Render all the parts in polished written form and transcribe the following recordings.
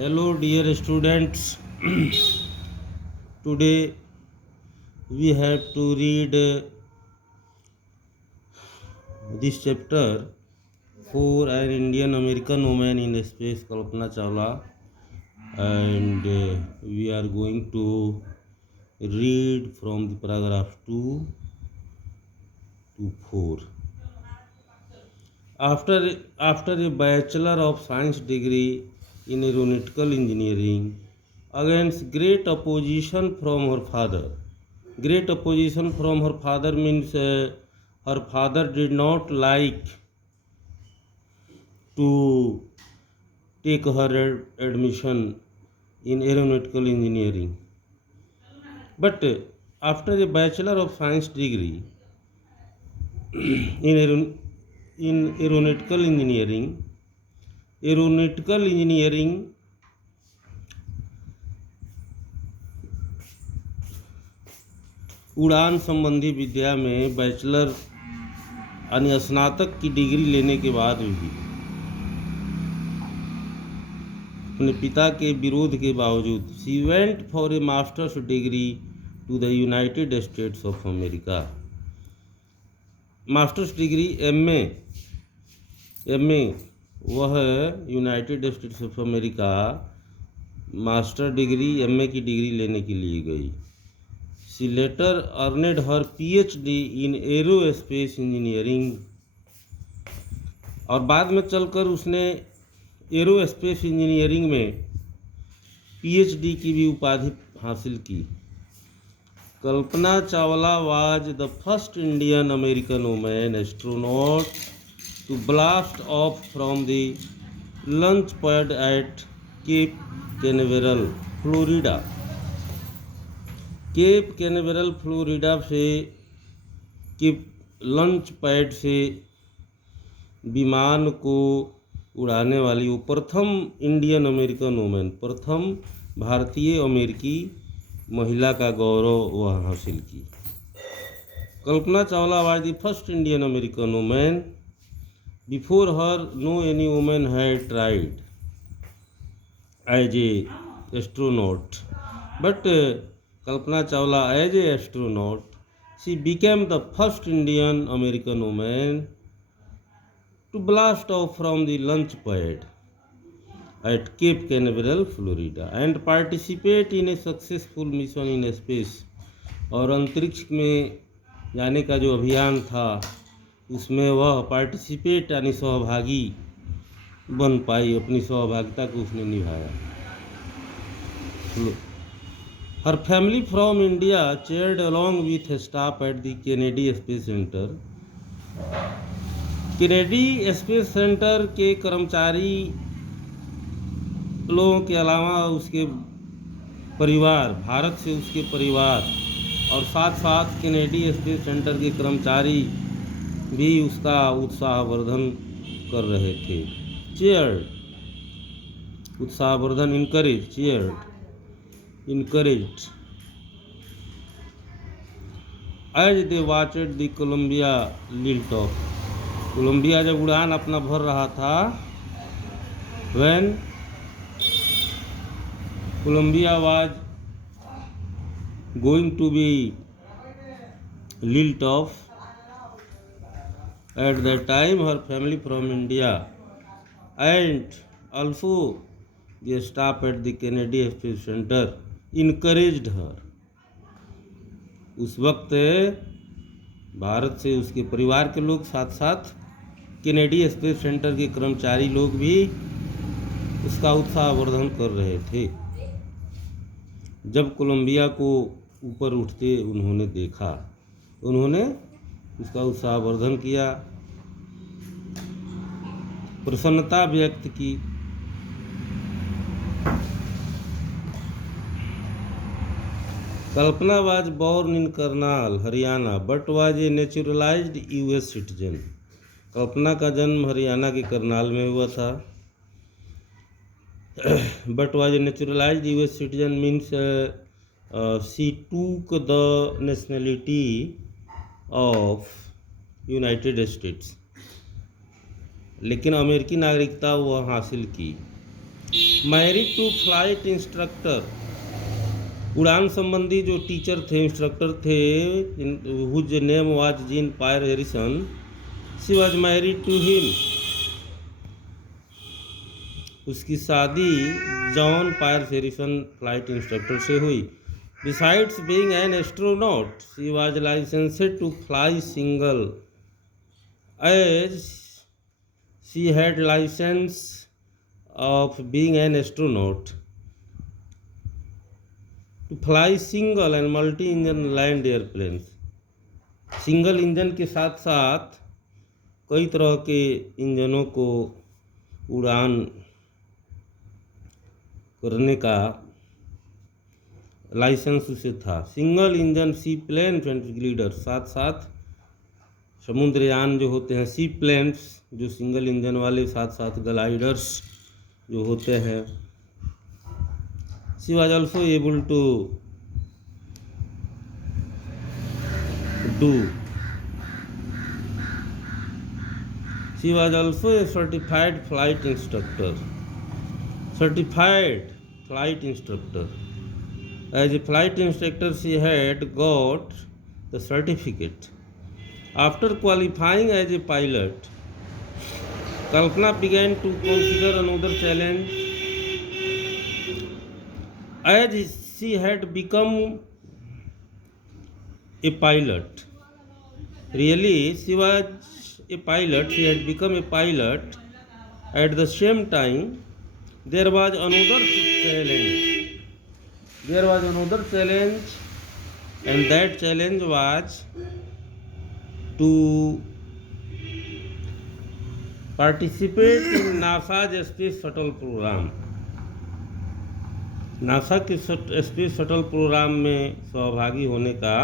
Hello, dear students. Today we have to read this chapter for an Indian American woman in space, Kalpana Chawla, and we are going to read from the paragraph 2 to 4. After a Bachelor of Science degree in aeronautical engineering, against great opposition from her father. Great opposition from her father means her father did not like to take her admission in aeronautical engineering. But after a Bachelor of Science degree in, aeronautical engineering उड़ान संबंधी विद्या में bachelor यानी स्नातक की degree लेने के बाद भी अपने पिता के विरोध के बावजूद she went for a masters degree to the United States of America. Masters degree MA वह United States of America master degree MA की डिग्री लेने के लिए गई। She later earned her PhD in aerospace engineering, और बाद में चलकर उसने एरोस्पेस इंजीनियरिंग में पीएचडी की भी उपाधि हासिल की। Kalpana Chawla was the first Indian American women astronaut to blast off from the launch pad at Cape Canaveral, Florida. Cape Canaveral Florida से के लंच पैड से विमान को उड़ाने वाली वो प्रथम इंडियन अमेरिकन वुमेन, प्रथम भारतीय अमेरिकी महिला का गौरव वह हासिल की। Kalpana Chawla was the first Indian American women. Before her no any women had tried as a astronaut, but Kalpana Chawla as a astronaut she became the first Indian American women to blast off from the launch pad at Cape Canaveral, Florida, and participate in a successful mission in space। और अंतरिक्ष में जाने का जो अभियान था उसमें वह पार्टिसिपेट यानी सहभागी बन पाई, अपनी सहभागिता को उसने निभाया। हर family from India cheered along with staff at the Kennedy space center. Kennedy space center के कर्मचारी लोगों के अलावा उसके परिवार, भारत से उसके परिवार और साथ साथ कैनेडी स्पेस सेंटर के कर्मचारी भी उसका उत्साहवर्धन कर रहे थे। चेयर्ड, उत्साहवर्धन, encourage, cheered, encouraged. As they watched the Columbia lift off, Columbia जब उड़ान अपना भर रहा था, when Columbia was going to be lift off, at that time her family from India and also the staff at the Kennedy space center encouraged her. उस वक्त भारत से उसके परिवार के लोग, साथ साथ कैनेडी स्पेस सेंटर के कर्मचारी लोग भी उसका उत्साहवर्धन कर रहे थे। जब कोलंबिया को ऊपर उठते उन्होंने देखा, उन्होंने उसका उत्साहवर्धन किया, प्रसन्नता व्यक्त की। Kalpana was born in Karnal, Haryana, but was a naturalized US citizen. कल्पना का जन्म हरियाणा के करनाल में हुआ था। But was a naturalized US citizen means she took the nationality of United States, लेकिन अमेरिकी नागरिकता वह हासिल की। मैरिड टू फ्लाइट इंस्ट्रक्टर, उड़ान संबंधी जो टीचर थे, इंस्ट्रक्टर थे, whose name was Jean Pierre Harrison, she was married to him, उसकी शादी John Pierre Harrison flight instructor से हुई। Besides being an astronaut she was licensed to fly single as she had licence of being an astronaut to fly single and multi-engine land airplanes। Single engine के साथ साथ कई तरह के इंजनों को उड़ान करने का लाइसेंस उसे था। Single engine sea plane glider, साथ साथ समुद्रयान जो होते हैं सी प्लेन्स जो सिंगल इंजन वाले, साथ साथ ग्लाइडर्स जो होते हैं। She was also able to do, she was also a certified flight instructor, certified flight instructor. As a flight instructor she had got the certificate. After qualifying as a pilot, Kalpana began to consider another challenge as she had become a pilot. Really, she was a pilot, she had become a pilot. At the same time, there was another challenge. There was another challenge, and that challenge was to participate in NASA's space shuttle programme. NASA के space shuttle programme में सहभागी होने का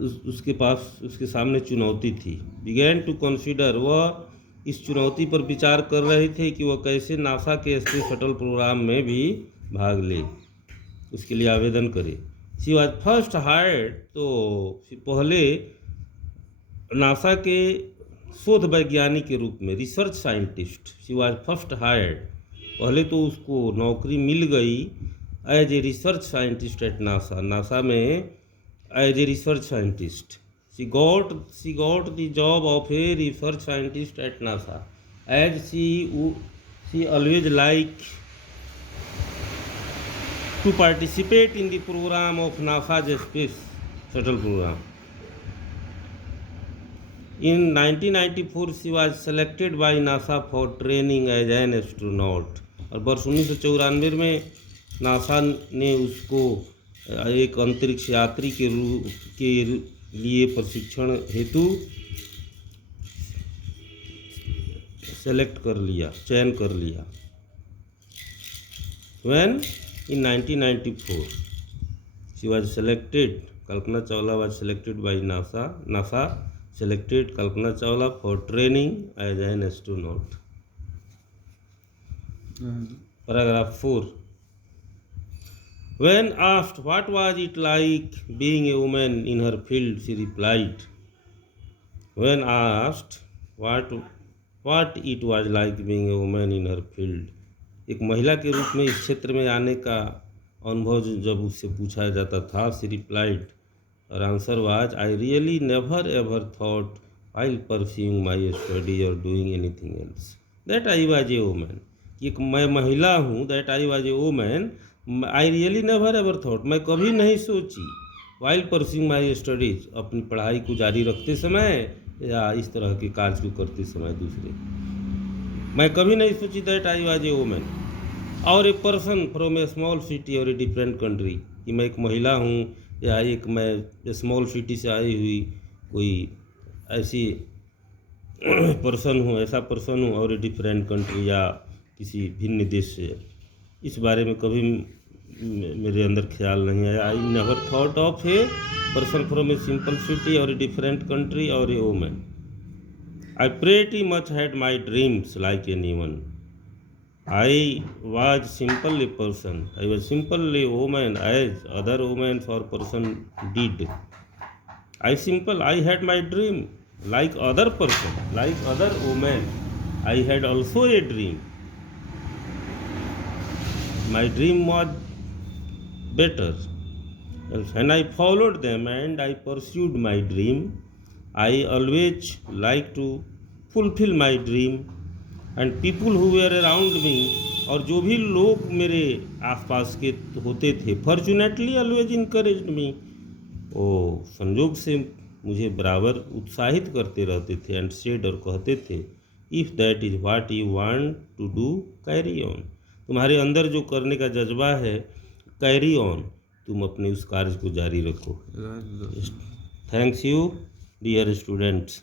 उसके सामने चुनौती थी। Began to consider, वह इस चुनौती पर विचार कर रहे थे कि वह कैसे नासा के स्पेस शटल प्रोग्राम में भी भाग ले, उसके लिए आवेदन करे। शी वाज फर्स्ट हायर्ड, तो पहले नासा के शोध वैज्ञानिक के रूप में, research scientist, she was first hired, पहले तो उसको नौकरी मिल गई as a research scientist at NASA, NASA में as a research scientist. She got the job of a research scientist at NASA as she always like to participate in the program of NASA's space shuttle program. In 1994 she was selected by NASA for training as an astronaut। और वर्ष 1994 में NASA ने उसको एक अंतरिक्ष यात्री के रूप के लिए प्रशिक्षण हेतु सेलेक्ट कर लिया, चयन कर लिया। When in 1994 she was selected, Kalpana Chawla was selected by NASA selected Kalpana Chawla for training as an astronaut। Paragraph 4। When asked what was it like being a woman in her field, she replied, when asked what it was like being a woman in her field, एक महिला के रूप में इस क्षेत्र में आने का अनुभव जब उससे पूछा जाता था, she replied, her answer was, I really never ever thought while pursuing my study or doing anything else that I was a woman। एक मैं महिला हूँ, that I was a woman, I really never ever thought, मैं कभी नहीं सोची while pursuing my studies, अपनी पढ़ाई को जारी रखते समय या इस तरह के कार्य को करते समय दूसरे, मैं कभी नहीं सोची that I was a woman और a person from A small city और ए डिफरेंट कंट्री, कि मैं एक महिला हूँ या एक मैं स्मॉल सिटी से आई हुई कोई ऐसी पर्सन हूँ, ऐसा पर्सन हूँ और ए डिफरेंट कंट्री या किसी भिन्न देश से, इस बारे में कभी मेरे अंदर ख्याल नहीं आया। I never thought of a person from a simple city और ए डिफरेंट कंट्री और a woman. I pretty much had my dreams like anyone. I was simple a person. I was simple a woman as other women or person did. I had my dream like other person, like other women. I had also a dream. my dream was better. And when I followed them and I pursued my dream, I always like to fulfill my dream. And people who were around me, और जो भी लोग मेरे आसपास के होते थे, fortunately always encouraged मी, वो संयोग से मुझे बराबर उत्साहित करते रहते थे एंड सेड, और कहते थे, if that is what you want to do, carry on. तुम्हारे अंदर जो करने का जज्बा है, कैरी ऑन, तुम अपने उस कार्य को जारी रखो। Thanks you dear students.